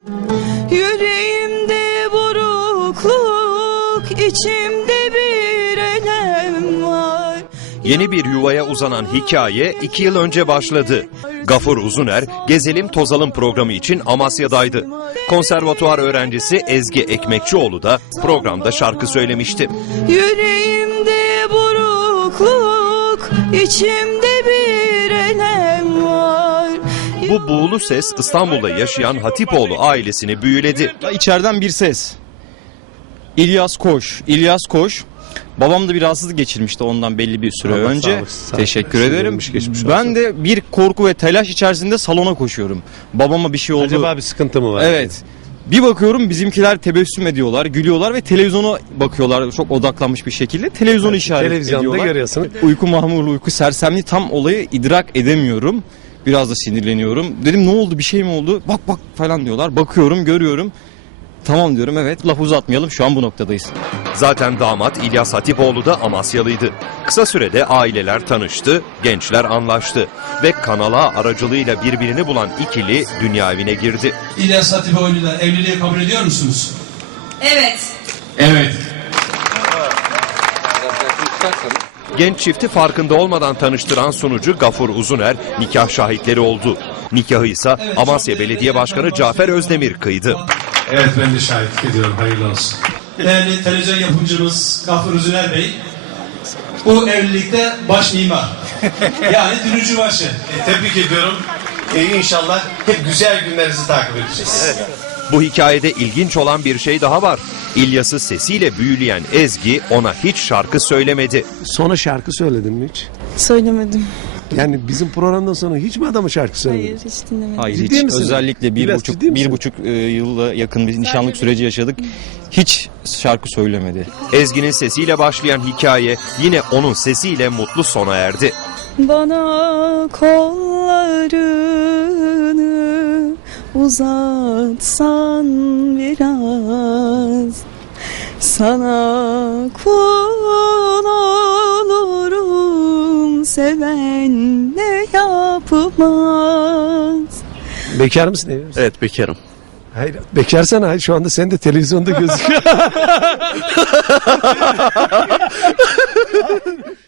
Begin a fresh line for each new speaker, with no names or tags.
Yüreğimde burukluk, içimde bir elem var.
Yeni bir yuvaya uzanan hikaye 2 yıl önce başladı. Gafur Uzuner, Gezelim Tozalım programı için Amasya'daydı. Konservatuvar öğrencisi Ezgi Ekmekçioğlu da programda şarkı söylemişti.
Yüreğimde burukluk, içimde bir elem var.
Bu buğulu ses İstanbul'da yaşayan Hatipoğlu ailesini büyüledi.
İçeriden bir ses. İlyas koş, İlyas koş. Babam da bir rahatsızlık geçirmişti ondan belli bir süre önce. Teşekkür ederim. Ben de bir korku ve telaş içerisinde salona koşuyorum. Babama bir şey oldu.
Acaba bir sıkıntı mı var?
Evet. Bir bakıyorum bizimkiler tebessüm ediyorlar, gülüyorlar ve televizyona bakıyorlar çok odaklanmış bir şekilde. Televizyonu işaret
Televizyonda
ediyorlar.
görüyorsun.
Uyku mahmurluğu, uyku sersemliği tam olayı idrak edemiyorum. Biraz da sinirleniyorum. Dedim ne oldu, bir şey mi oldu? Bak bak falan diyorlar. Bakıyorum, görüyorum. Tamam diyorum, evet, laf uzatmayalım, şu an bu noktadayız.
Zaten damat İlyas Hatipoğlu da Amasyalıydı. Kısa sürede aileler tanıştı, gençler anlaştı ve Kanal A aracılığıyla birbirini bulan ikili dünya evine girdi.
İlyas Hatipoğlu'yla evliliği kabul ediyor musunuz?
Evet.
Evet.
Genç çifti farkında olmadan tanıştıran sunucu Gafur Uzuner nikah şahitleri oldu. Nikahı ise Amasya Belediye Başkanı Cafer Özdemir kıydı.
Evet, ben de şahitlik ediyorum. Hayırlı olsun. Değerli televizyon yapımcımız Gafur Uzuner Bey, bu evlilikte baş mimar. Yani dürücü başı.
Tebrik ediyorum. İnşallah hep güzel günlerinizi takip edeceğiz.
Bu hikayede ilginç olan bir şey daha var. İlyas'ı sesiyle büyüleyen Ezgi ona hiç şarkı söylemedi.
Sonra şarkı söyledin mi hiç?
Söylemedim.
Yani bizim programdan sonra hiç mi adamı şarkı söylemedin?
Hayır, hiç dinlemedim.
Hayır,
Ciddi
hiç.
misin?
Özellikle
Biraz ciddi misin?
bir buçuk yılla yakın bir nişanlık süreci yaşadık. Hiç şarkı söylemedi.
Ezgi'nin sesiyle başlayan hikaye yine onun sesiyle mutlu sona erdi.
Bana kollarını uzatsan biraz, sana kul olurum, seven ne yapmaz.
Bekar mısın? Evli misin?
Evet, bekarım.
Hayır, bekarsan hayır, şu anda sen de televizyonda gözüküyor.